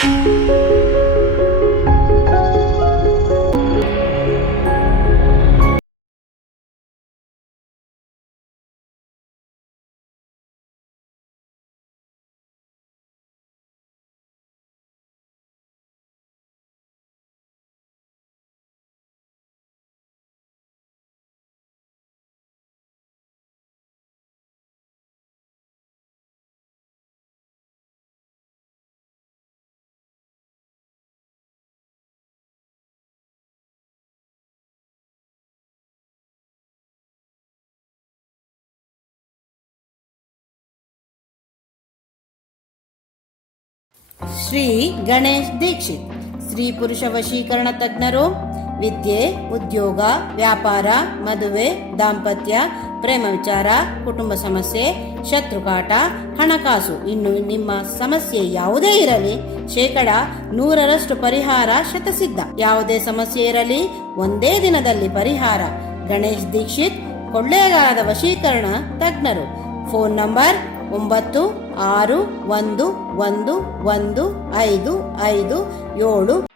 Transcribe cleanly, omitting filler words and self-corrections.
ಶ್ರೀ ಗಣೇಶ್ ದೀಕ್ಷಿತ್ ಸ್ತ್ರೀ ಪುರುಷ ವಶೀಕರಣ ತಜ್ಞರು. ವಿದ್ಯೆ, ಉದ್ಯೋಗ, ವ್ಯಾಪಾರ, ಮದುವೆ, ದಾಂಪತ್ಯ, ಪ್ರೇಮ ವಿಚಾರ, ಕುಟುಂಬ ಸಮಸ್ಯೆ, ಶತ್ರುಕಾಟ, ಹಣಕಾಸು, ಇನ್ನು ನಿಮ್ಮ ಸಮಸ್ಯೆ ಯಾವುದೇ ಇರಲಿ 100% ಪರಿಹಾರ ಶತಸಿದ್ಧ. ಯಾವುದೇ ಸಮಸ್ಯೆ ಇರಲಿ ಒಂದೇ ದಿನದಲ್ಲಿ ಪರಿಹಾರ. ಗಣೇಶ್ ದೀಕ್ಷಿತ್ ಕೊಳ್ಳೇಗಾಲದ ವಶೀಕರಣ ತಜ್ಞರು. Phone number 96111557